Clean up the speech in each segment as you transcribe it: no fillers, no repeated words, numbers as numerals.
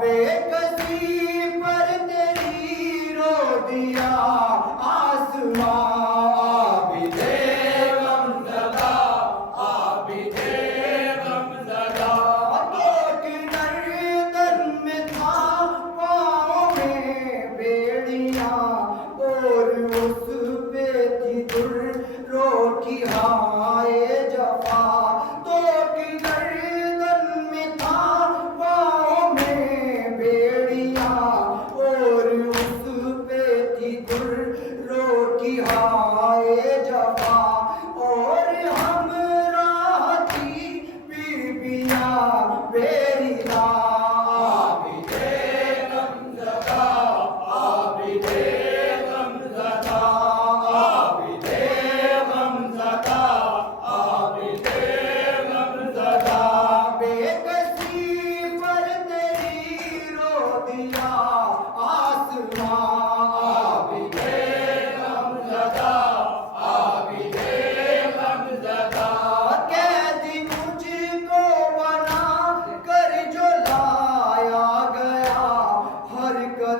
बेकसी पर तेरी रो दिया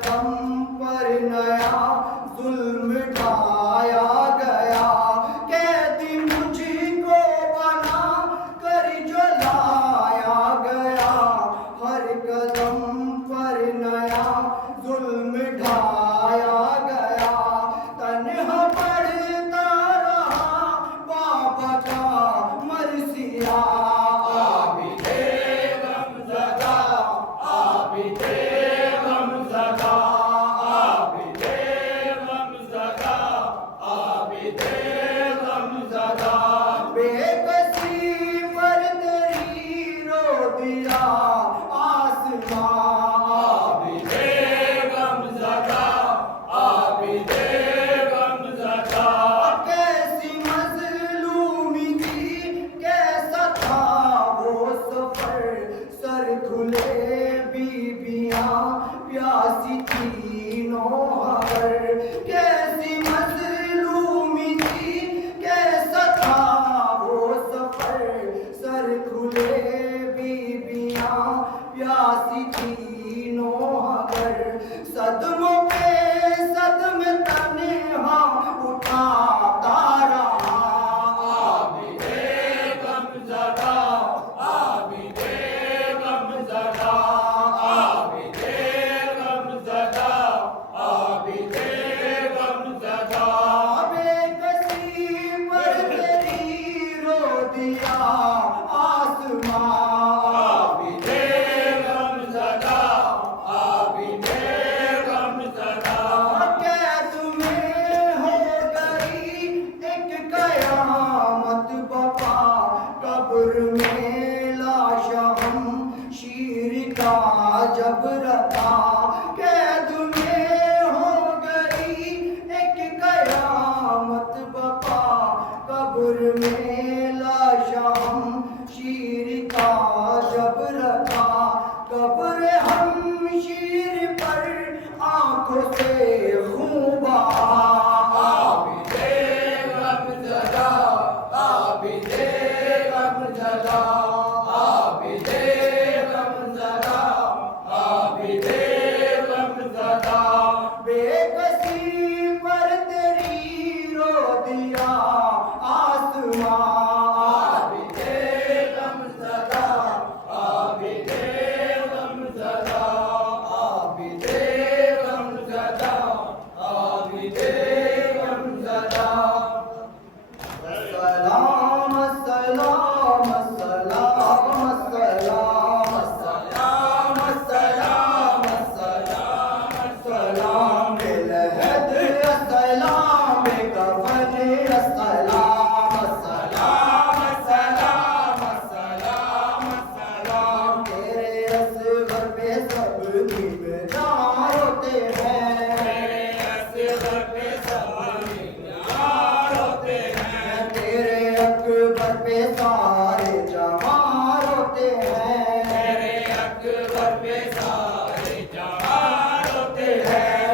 कदम पर नया जुल्म ढाया गया। कैदी मुझको बना कर जो लाया गया। हर कदम पर नया जुल्म ढाया गया। तन्हा पढ़ता रहा बाबा का मरसिया। आबिदे गमज़दा, आबिदे गमज़दा, आबिदे गमज़दा, आबिदे गमज़दा। बेकसी पर तेरी रो दिया आसमां। आबिदे गमज़दा, आबिदे गमज़दा। कैसी मज़लूमी थी, कैसा था वो सफर। सर खुले बीबियां प्यासी थी नौहर। कैसी मज़लूमी थी, कैसा था वो सफर। सर खुले बीबियां प्यासी थी नौहर। सदमों पे सदमे तन्हा उठाता रहा। आबिदे गमज़दा, आबिदे गमज़दा, आबिदे गमज़दा, आबिदे गमज़दा। बेकसी पर तेरी रो दिया आसमां। आबिदे गमज़दा, आबिदे गमज़दा। कैद में हो गई एक कयामत बपा। कब्र में लाशा हम शीर का जब रखा। कैद में हो गई एक कयामत बपा। कब्र में लाशा हम शीर का जब रखा। कब्र हम शीर पर आंखों से खून बहा। आबिदे गमज़दा, आबिदे गमज़दा, आबिदे गमज़दा, आबिदे गमज़दा। बेकसी पर तेरी रो दिया आसमां। आबिदे गमज़दा, आबिदे गमज़दा, आबिदे गमज़दा, आबिदे गमज़दा। सलाम सलाम सलाम सलाम सलाम सलाम सलाम सलाम। बिलहद सलाम कफन सलाम सलाम सलाम सलाम सलाम। तेरे असगर पे सब ज़िम्मेदार होते हैं। तेरे असगर पे सब ज़िम्मेदार होते हैं। तेरे अकबर पे सारे जवान होते हैं। तेरे अकबर पे सारे जवान होते हैं।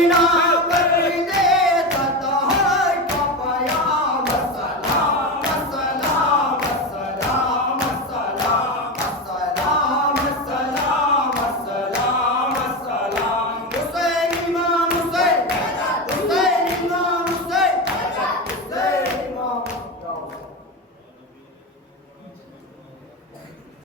मदीना